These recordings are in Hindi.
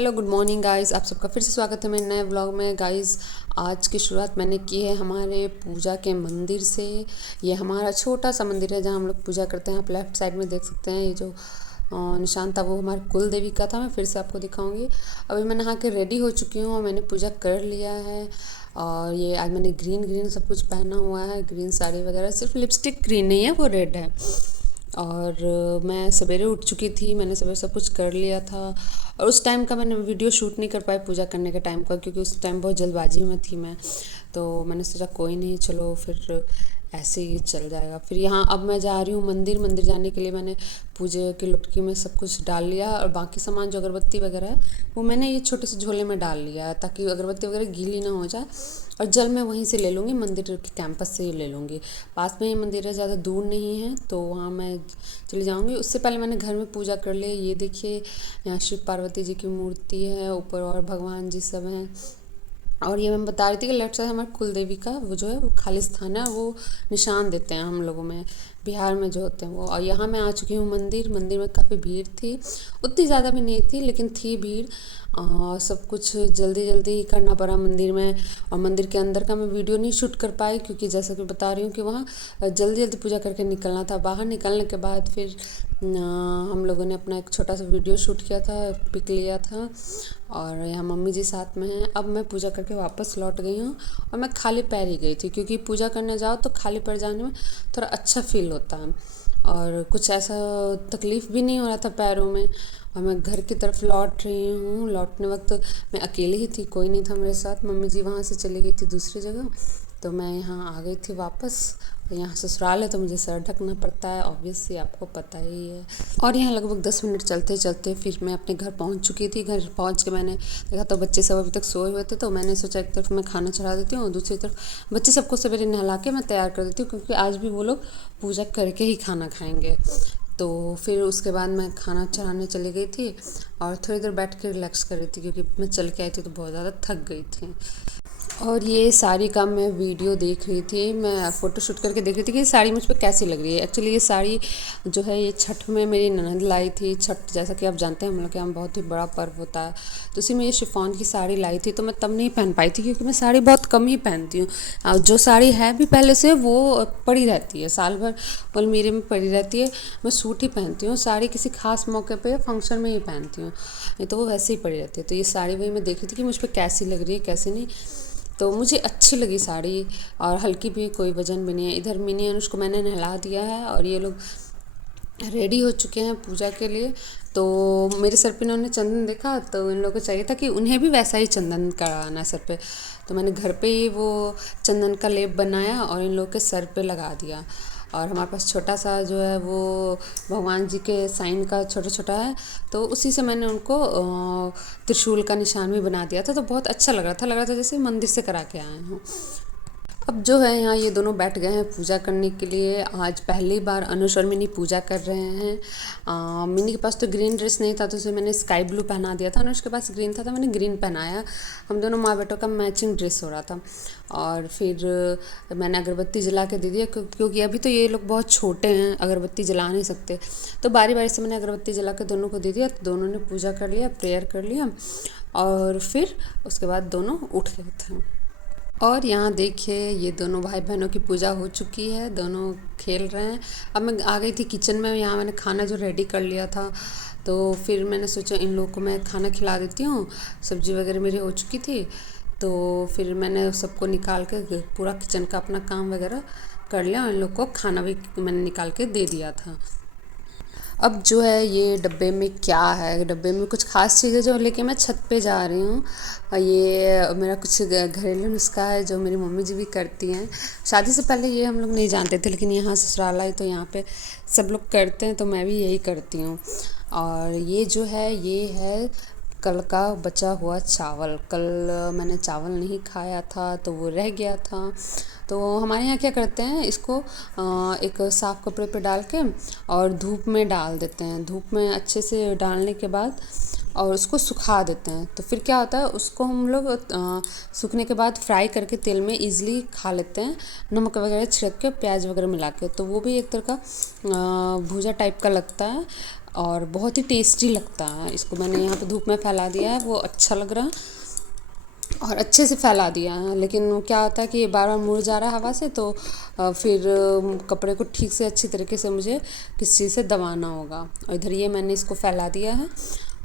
हेलो गुड मॉर्निंग गाइस, आप सबका फिर से स्वागत है मेरे नए व्लॉग में। गाइस आज की शुरुआत मैंने की है हमारे पूजा के मंदिर से। ये हमारा छोटा सा मंदिर है जहाँ हम लोग पूजा करते हैं। आप लेफ्ट साइड में देख सकते हैं, ये जो निशान था वो हमारे कुल देवी का था। मैं फिर से आपको दिखाऊंगी। अभी मैं नहा के रेडी हो चुकी हूँ और मैंने पूजा कर लिया है। और ये आज मैंने ग्रीन ग्रीन सब कुछ पहना हुआ है, ग्रीन साड़ी वगैरह। सिर्फ लिपस्टिक ग्रीन नहीं है, वो रेड है। और मैं सवेरे उठ चुकी थी, मैंने सवेरे सब कुछ कर लिया था। और उस टाइम का मैंने वीडियो शूट नहीं कर पाई पूजा करने के टाइम का, क्योंकि उस टाइम बहुत जल्दबाजी में थी मैं। तो मैंने सोचा कोई नहीं, चलो फिर ऐसे ही चल जाएगा। फिर यहाँ अब मैं जा रही हूँ मंदिर। मंदिर जाने के लिए मैंने पूजे की लुटकी में सब कुछ डाल लिया, और बाकी सामान जो अगरबत्ती वगैरह है वो मैंने ये छोटे से झोले में डाल लिया, ताकि अगरबत्ती वगैरह गीली ना हो जाए। और जल मैं वहीं से ले लूँगी, मंदिर के कैंपस से ही ले लूँगी। पास में ही मंदिर है, ज़्यादा दूर नहीं है, तो वहाँ मैं चली जाऊँगी। उससे पहले मैंने घर में पूजा कर ली। ये देखिए, यहाँ शिव पार्वती जी की मूर्ति है ऊपर, और भगवान जी सब हैं। और ये मैं बता रही थी कि लेफ्ट साइड हमारे कुल देवी का वो जो है वो खाली स्थान है, वो निशान देते हैं हम लोगों में, बिहार में जो होते हैं वो। और यहाँ मैं आ चुकी हूँ मंदिर। मंदिर में काफ़ी भीड़ थी, उतनी ज़्यादा भी नहीं थी लेकिन थी भीड़। और सब कुछ जल्दी जल्दी करना पड़ा मंदिर में। और मंदिर के अंदर का मैं वीडियो नहीं शूट कर पाई, क्योंकि जैसा कि बता रही हूँ कि वहाँ जल्दी जल्दी पूजा करके निकलना था। बाहर निकलने के बाद फिर हम लोगों ने अपना एक छोटा सा वीडियो शूट किया था, पिक लिया था। और यहाँ मम्मी जी साथ में हैं। अब मैं पूजा करके वापस लौट गई हूँ, और मैं खाली पैर ही गई थी, क्योंकि पूजा करने जाओ तो खाली पैर जाने में थोड़ा अच्छा फील होता है, और कुछ ऐसा तकलीफ़ भी नहीं हो रहा था पैरों में। और मैं घर की तरफ लौट रही हूँ। लौटने वक्त मैं अकेली ही थी, कोई नहीं था मेरे साथ। मम्मी जी वहाँ से चली गई थी दूसरी जगह, तो मैं यहाँ आ गई थी वापस। यहाँ ससुराल है तो मुझे सर ढकना पड़ता है, ऑब्वियसली आपको पता ही है। और यहाँ लगभग 10 मिनट चलते चलते फिर मैं अपने घर पहुँच चुकी थी। घर पहुँच के मैंने देखा तो बच्चे सब अभी तक सोए हुए थे, तो मैंने सोचा एक तरफ मैं खाना चढ़ा देती हूँ और दूसरी तरफ बच्चे सबको सवेरे नहला के मैं तैयार कर देती हूँ, क्योंकि आज भी वो लोग पूजा करके ही खाना खाएंगे। तो फिर उसके बाद मैं खाना चढ़ाने चली गई थी, और थोड़ी देर बैठ के रिलैक्स कर रही थी, क्योंकि मैं चल के आई थी तो बहुत ज़्यादा थक गई थी। और ये साड़ी का मैं वीडियो देख रही थी, मैं फ़ोटो शूट करके देख रही थी कि ये साड़ी मुझ पर कैसी लग रही है। एक्चुअली ये साड़ी जो है ये छठ में मेरी ननद लाई थी। छठ जैसा कि आप जानते हैं हम लोग के यहाँ बहुत ही बड़ा पर्व होता है, तो उसी में ये शिफॉन की साड़ी लाई थी। तो मैं तब नहीं पहन पाई थी, क्योंकि मैं साड़ी बहुत कम ही पहनती हूँ। और जो साड़ी है भी पहले से वो पड़ी रहती है, साल भर अलमीरे में पड़ी रहती है। मैं सूट ही पहनती हूँ, साड़ी किसी खास मौके पे फंक्शन में ही पहनती हूँ, नहीं तो वो वैसे ही पड़ी रहती है। तो ये साड़ी वही मैं देख रही थी कि मुझ पर कैसी लग रही है कैसी नहीं। तो मुझे अच्छी लगी साड़ी, और हल्की भी, कोई वजन भी नहीं है। इधर मिनी अनुष को मैंने नहला दिया है, और ये लोग रेडी हो चुके हैं पूजा के लिए। तो मेरे सर पे इन्होंने चंदन देखा, तो इन लोगों को चाहिए था कि उन्हें भी वैसा ही चंदन कराना सर पे। तो मैंने घर पे ही वो चंदन का लेप बनाया और इन लोगों के सर पे लगा दिया। और हमारे पास छोटा सा जो है वो भगवान जी के साइन का छोटा छोटा है, तो उसी से मैंने उनको त्रिशूल का निशान भी बना दिया था। तो बहुत अच्छा लग रहा था जैसे मंदिर से करा के आए हूँ। अब जो है यहाँ ये दोनों बैठ गए हैं पूजा करने के लिए। आज पहली बार अनुष और मिनी पूजा कर रहे हैं। मिनी के पास तो ग्रीन ड्रेस नहीं था, तो उसे मैंने स्काई ब्लू पहना दिया था। अनुष के पास ग्रीन था तो मैंने ग्रीन पहनाया। हम दोनों माँ बेटों का मैचिंग ड्रेस हो रहा था। और फिर मैंने अगरबत्ती जला के दे दिया, क्योंकि अभी तो ये लोग बहुत छोटे हैं, अगरबत्ती जला नहीं सकते। तो बारी बारी से मैंने अगरबत्ती जला के दोनों को दे दिया। तो दोनों ने पूजा कर लिया, प्रेयर कर लिया, और फिर उसके बाद दोनों उठ गए थे। और यहाँ देखिए ये दोनों भाई बहनों की पूजा हो चुकी है, दोनों खेल रहे हैं। अब मैं आ गई थी किचन में, यहाँ मैंने खाना जो रेडी कर लिया था। तो फिर मैंने सोचा इन लोगों को मैं खाना खिला देती हूँ। सब्जी वगैरह मेरी हो चुकी थी, तो फिर मैंने सबको निकाल के पूरा किचन का अपना काम वगैरह कर लिया, और इन लोग को खाना भी मैंने निकाल के दे दिया था। अब जो है ये डब्बे में क्या है, डब्बे में कुछ ख़ास चीज़ें जो लेके मैं छत पे जा रही हूँ। और ये मेरा कुछ घरेलू नुस्खा है जो मेरी मम्मी जी भी करती हैं। शादी से पहले ये हम लोग नहीं जानते थे, लेकिन यहाँ ससुराल आए तो यहाँ पे सब लोग करते हैं, तो मैं भी यही करती हूँ। और ये जो है ये है कल का बचा हुआ चावल। कल मैंने चावल नहीं खाया था तो वो रह गया था। तो हमारे यहाँ क्या करते हैं, इसको एक साफ़ कपड़े पे डाल के और धूप में डाल देते हैं। धूप में अच्छे से डालने के बाद और उसको सुखा देते हैं। तो फिर क्या होता है, उसको हम लोग सूखने के बाद फ्राई करके तेल में इजीली खा लेते हैं, नमक वगैरह छिड़क के, प्याज वगैरह मिला के। तो वो भी एक तरह का भुजा टाइप का लगता है। और बहुत ही टेस्टी लगता है। इसको मैंने यहाँ पे धूप में फैला दिया है, वो अच्छा लग रहा है और अच्छे से फैला दिया है। लेकिन क्या होता है कि ये बार बार मुड़ जा रहा है हवा से, तो फिर कपड़े को ठीक से अच्छी तरीके से मुझे किसी चीज़ से दबाना होगा। और इधर ये मैंने इसको फैला दिया है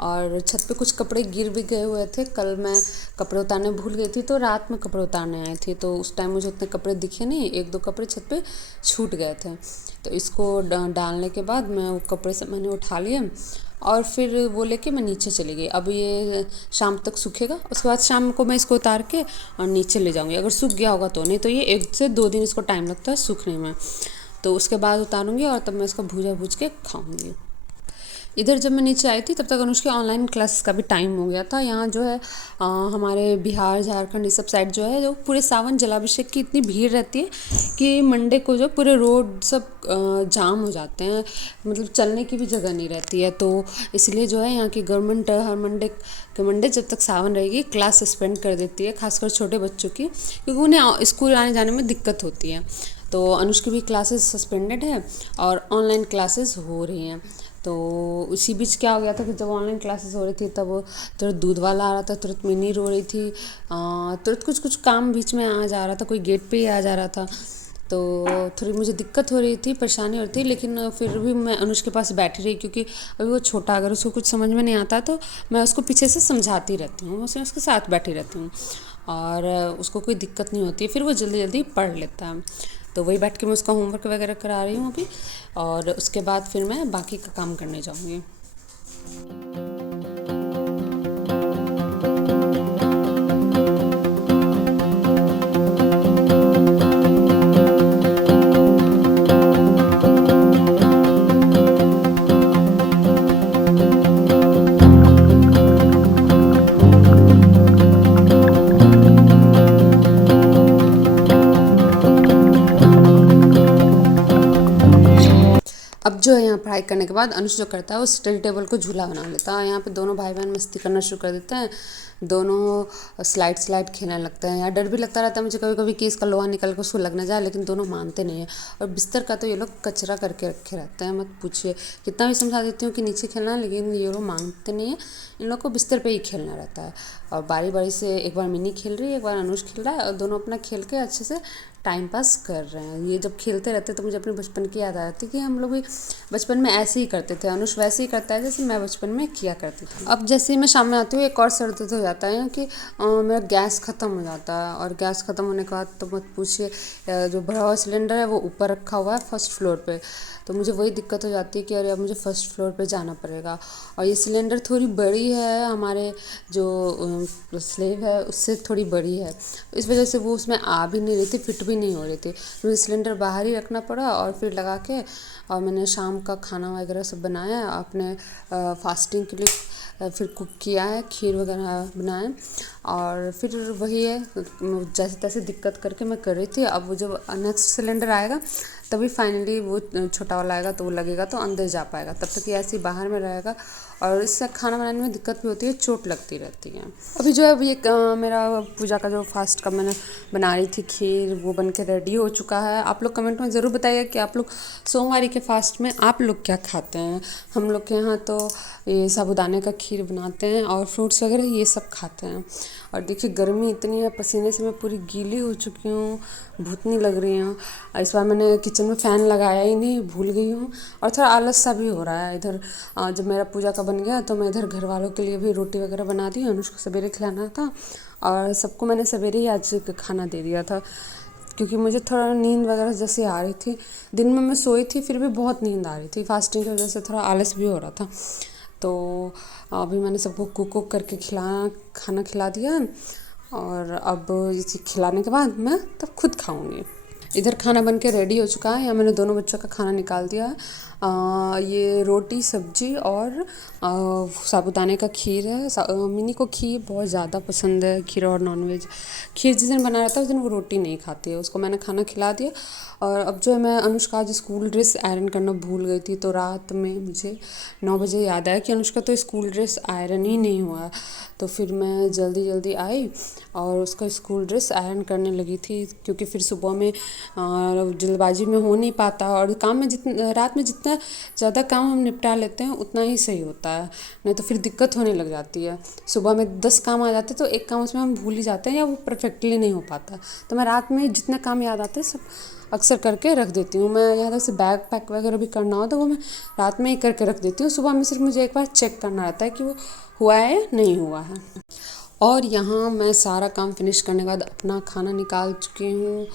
और छत पे कुछ कपड़े गिर भी गए हुए थे। कल मैं कपड़े उतारने भूल गई थी, तो रात में कपड़े उतारने आई थी, तो उस टाइम मुझे उतने कपड़े दिखे नहीं, एक दो कपड़े छत पे छूट गए थे। तो इसको डालने के बाद मैं वो कपड़े से मैंने उठा लिए और फिर वो लेके मैं नीचे चली गई। अब ये शाम तक सूखेगा, उसके बाद शाम को मैं इसको उतार के और नीचे ले जाऊंगी। अगर सूख गया होगा तो, नहीं तो ये 1 से 2 दिन इसको टाइम लगता है सूखने में। तो उसके बाद उतारूंगी और तब मैं इसको भूजा भूज के खाऊंगी। इधर जब मैं नीचे आई थी तब तक अनुष्का ऑनलाइन क्लासेस का भी टाइम हो गया था। यहाँ जो है हमारे बिहार झारखंड ये सब साइड जो है, जो पूरे सावन जलाभिषेक की इतनी भीड़ रहती है कि मंडे को जो पूरे रोड सब जाम हो जाते हैं, मतलब चलने की भी जगह नहीं रहती है। तो इसलिए जो है यहाँ की गवर्नमेंट हर मंडे जब तक सावन रहेगी क्लास सस्पेंड कर देती है, खासकर छोटे बच्चों की, क्योंकि उन्हें स्कूल आने जाने में दिक्कत होती है। तो अनुष्का की भी क्लासेस सस्पेंडेड है और ऑनलाइन क्लासेस हो रही हैं। तो उसी बीच क्या हो गया था कि जब ऑनलाइन क्लासेस हो रही थी तब तुरंत दूध वाला आ रहा था, तुरंत मिनी रो रही थी, तुरंत कुछ कुछ काम बीच में आ जा रहा था, कोई गेट पे ही आ जा रहा था। तो थोड़ी मुझे दिक्कत हो रही थी, परेशानी हो रही थी, लेकिन फिर भी मैं अनुज के पास बैठी रही, क्योंकि अभी वो छोटा, अगर उसको कुछ समझ में नहीं आता तो मैं उसको पीछे से समझाती रहती हूँ, मैं उसके साथ बैठी रहती हूँ और उसको कोई दिक्कत नहीं होती है, फिर वो जल्दी जल्दी पढ़ लेता है। तो वही बैठ के मैं उसका होमवर्क वगैरह करा रही हूँ अभी, और उसके बाद फिर मैं बाकी का काम करने जाऊँगी। अब जो है यहाँ पढ़ाई करने के बाद अनुज जो करता है वो स्टडी टेबल को झूला बना लेता है। यहाँ पे दोनों भाई बहन मस्ती करना शुरू कर देते हैं, दोनों स्लाइड खेलने लगते हैं। यहाँ डर भी लगता रहता है मुझे कभी कभी कि इसका लोहा निकल कर उसको लग ना जाए, लेकिन दोनों मानते नहीं हैं। और बिस्तर का तो ये लोग कचरा करके रखे रहते हैं, मत पूछिए। कितना भी समझा देती हूँ कि नीचे खेलना है, लेकिन ये लोग मानते नहीं हैं। इन लोग को बिस्तर पे ही खेलना रहता है। और बारी बारी से एक बार मिनी खेल रही है, एक बार अनुज खेल रहा है, और दोनों अपना खेल के अच्छे से टाइम पास कर रहे हैं। ये जब खेलते रहते तो मुझे अपने बचपन की याद आ जाती कि हम लोग भी बचपन में ऐसे ही करते थे। अनुष वैसे ही करता है जैसे मैं बचपन में किया करती थी। अब जैसे ही मैं शाम में आती हूँ एक और सर दर्द हो जाता है कि मेरा गैस ख़त्म हो जाता है। और गैस ख़त्म होने के बाद तो मत पूछिए, जो भरा हुआ सिलेंडर है वो ऊपर रखा हुआ है फर्स्ट फ्लोर पे, तो मुझे वही दिक्कत हो जाती है कि अरे अब मुझे फर्स्ट फ्लोर पे जाना पड़ेगा। और ये सिलेंडर थोड़ी बड़ी है, हमारे जो स्लेव है उससे थोड़ी बड़ी है, इस वजह से वो उसमें आ भी नहीं रही थी, फिट भी नहीं हो रही थी। मुझे सिलेंडर बाहर ही रखना पड़ा और फिर लगा के, और मैंने शाम का खाना वगैरह सब बनाया अपने फास्टिंग के लिए, फिर कुक किया है, खीर वगैरह बनाए। और फिर वही है, जैसे तैसे दिक्कत करके मैं कर रही थी। अब वो जब नेक्स्ट सिलेंडर आएगा तभी फाइनली वो छोटा वाला आएगा तो वो लगेगा तो अंदर जा पाएगा, तब तक ये ऐसे ही बाहर में रहेगा। और इससे खाना बनाने में दिक्कत भी होती है, चोट लगती रहती है। अभी जो है अभी एक मेरा पूजा का जो फास्ट का मैंने बना रही थी खीर, वो बन के रेडी हो चुका है। आप लोग कमेंट में ज़रूर बताइए कि आप लोग सोमवारी के फास्ट में आप लोग क्या खाते हैं। हम लोग के यहाँ तो ये साबूदाने का खीर बनाते हैं और फ्रूट्स वगैरह ये सब खाते हैं। और देखिए गर्मी इतनी है, पसीने से मैं पूरी गीली हो चुकी हूँ, भूतनी लग रही हूँ। इस बार मैंने किचन में फ़ैन लगाया ही नहीं, भूल गई हूँ। और थोड़ा आलस सा भी हो रहा है। इधर जब मेरा पूजा का बन गया तो मैं इधर घर वालों के लिए भी रोटी वगैरह बना दी, अनुष्का सवेरे खिलाना था और सबको मैंने सवेरे ही आज खाना दे दिया था, क्योंकि मुझे थोड़ा नींद वगैरह जैसे आ रही थी। दिन में मैं सोई थी फिर भी बहुत नींद आ रही थी, फास्टिंग की वजह से थोड़ा आलस भी हो रहा था। तो अभी मैंने सबको कुक करके खाना खिला दिया, और अब इसे खिलाने के बाद मैं तब खुद खाऊंगी। इधर खाना बन के रेडी हो चुका है, यहाँ मैंने दोनों बच्चों का खाना निकाल दिया है। ये रोटी सब्जी और साबूदाने का खीर है। मिनी को खीर बहुत ज़्यादा पसंद है, खीर और नॉनवेज। खीर जिस दिन बना रहता है उस दिन वो रोटी नहीं खाती है, उसको मैंने खाना खिला दिया। और अब जो है मैं अनुष्का आज स्कूल ड्रेस आयरन करना भूल गई थी, तो रात में मुझे 9 बजे याद आया कि अनुष्का तो स्कूल ड्रेस आयरन ही नहीं हुआ है। तो फिर मैं जल्दी जल्दी आई और उसका स्कूल ड्रेस आयरन करने लगी थी, क्योंकि फिर सुबह में जल्दबाजी में हो नहीं पाता, और काम में जितना रात में जितना ज़्यादा काम हम निपटा लेते हैं उतना ही सही होता है, नहीं तो फिर दिक्कत होने लग जाती है। सुबह में 10 काम आ जाते तो एक काम उसमें हम भूल ही जाते हैं या वो परफेक्टली नहीं हो पाता। तो मैं रात में जितने काम याद आते हैं सब अक्सर करके रख देती हूँ। मैं यहाँ तक से बैग पैक वगैरह भी करना हो तो वो मैं रात में ही करके रख देती हूँ। सुबह में सिर्फ मुझे एक बार चेक करना रहता है कि वो हुआ है या नहीं हुआ है। और यहाँ मैं सारा काम फिनिश करने के बाद अपना खाना निकाल चुकी हूँ,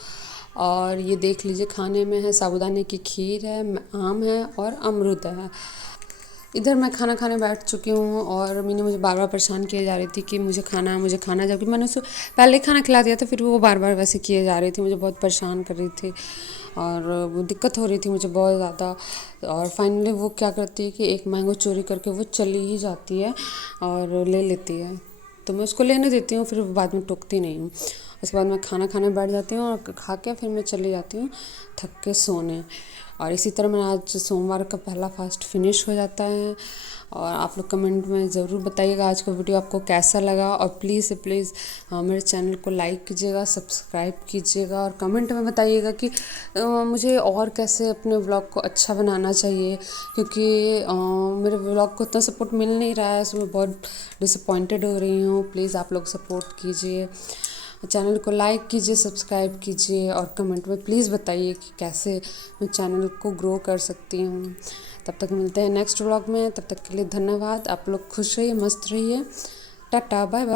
और ये देख लीजिए खाने में है साबूदाने की खीर है, आम है और अमरूद है। इधर मैं खाना खाने बैठ चुकी हूँ और मीनू मुझे बार बार परेशान किए जा रही थी कि मुझे खाना है मुझे खाना है, जबकि मैंने उसे पहले ही खाना खिला दिया था, फिर वो बार बार वैसे किए जा रही थी, मुझे बहुत परेशान कर रही थी और वो दिक्कत हो रही थी मुझे बहुत ज़्यादा। और फाइनली वो क्या करती है कि एक मैंगो चोरी करके वो चली ही जाती है और ले लेती है, तो मैं उसको लेने देती हूँ, फिर बाद में टोकती नहीं हूँ। उसके बाद मैं खाना खाने बैठ जाती हूँ और खा के फिर मैं चली जाती हूँ थक के सोने। और इसी तरह मेरा आज सोमवार का पहला फास्ट फिनिश हो जाता है। और आप लोग कमेंट में ज़रूर बताइएगा आज का वीडियो आपको कैसा लगा, और प्लीज़ से प्लीज़ मेरे चैनल को लाइक कीजिएगा, सब्सक्राइब कीजिएगा, और कमेंट में बताइएगा कि मुझे और कैसे अपने व्लॉग को अच्छा बनाना चाहिए, क्योंकि मेरे व्लॉग को उतना सपोर्ट मिल नहीं रहा है, इसमें बहुत डिसअपॉइंटेड हो रही हूँ। प्लीज़ आप लोग सपोर्ट कीजिए, चैनल को लाइक कीजिए, सब्सक्राइब कीजिए, और कमेंट में प्लीज़ बताइए कि कैसे मैं चैनल को ग्रो कर सकती हूँ। तब तक मिलते हैं नेक्स्ट व्लॉग में, तब तक के लिए धन्यवाद। आप लोग खुश रहिए, मस्त रहिए, टाटा बाय बाय।